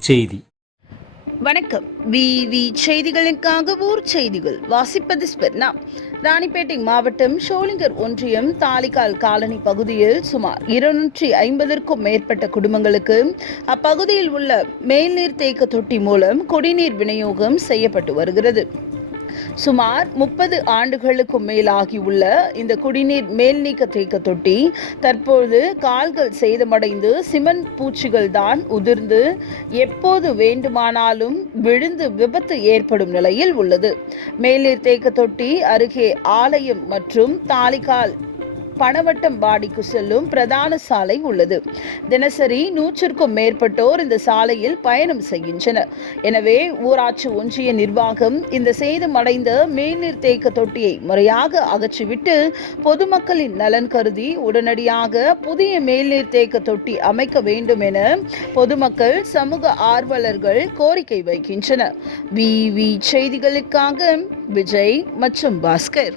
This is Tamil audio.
செய்தி. வணக்கம். விவி செய்திகளுக்காக ஊர் செய்திகள். வாசிப்பது ஸ்பெர்னா. ராணிப்பேட்டை மாவட்டம் ஷோலிங்கர் ஒன்றியம் தாலிகால் காலனி பகுதியில் சுமார் இருநூற்றி ஐம்பதற்கும் மேற்பட்ட குடும்பங்களுக்கு அப்பகுதியில் உள்ள மேல்நீர் தேக்க தொட்டி மூலம் குடிநீர் விநியோகம் செய்யப்பட்டு வருகிறது. சுமார் முப்பது ஆண்டுகளுக்கும் மேலாகியுள்ள இந்த குடிநீர் மேல் நீக்க தேக்க தொட்டி தற்போது கால்கள் சேதமடைந்து சிமெண்ட் பூச்சிகள் தான் உதிர்ந்து எப்போது வேண்டுமானாலும் விழுந்து விபத்து ஏற்படும் நிலையில் உள்ளது. மேல்நீர் தேக்க தொட்டி அருகே ஆலயம் மற்றும் தாலிகால் பணவட்டம் பாடிக்கு செல்லும் பிரதான சாலை உள்ளது. தினசரி நூற்றிற்கும் மேற்பட்டோர் இந்த சாலையில் பயணம் செய்கின்றனர். எனவே ஊராட்சி ஒன்றிய நிர்வாகம் இந்த சேதமடைந்த மேல்நீர் தேக்க தொட்டியை முறையாக அகற்றிவிட்டு பொதுமக்களின் நலன் கருதி உடனடியாக புதிய மேல்நீர் தேக்க தொட்டி அமைக்க வேண்டும் என பொதுமக்கள் சமூக ஆர்வலர்கள் கோரிக்கை வைக்கின்றனர். விவி செய்திகளுக்காக விஜய் மற்றும் பாஸ்கர்.